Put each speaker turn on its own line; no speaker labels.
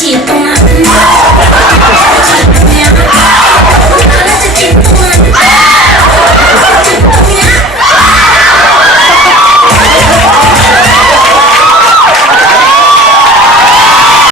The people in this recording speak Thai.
ฉีดตรงนั้น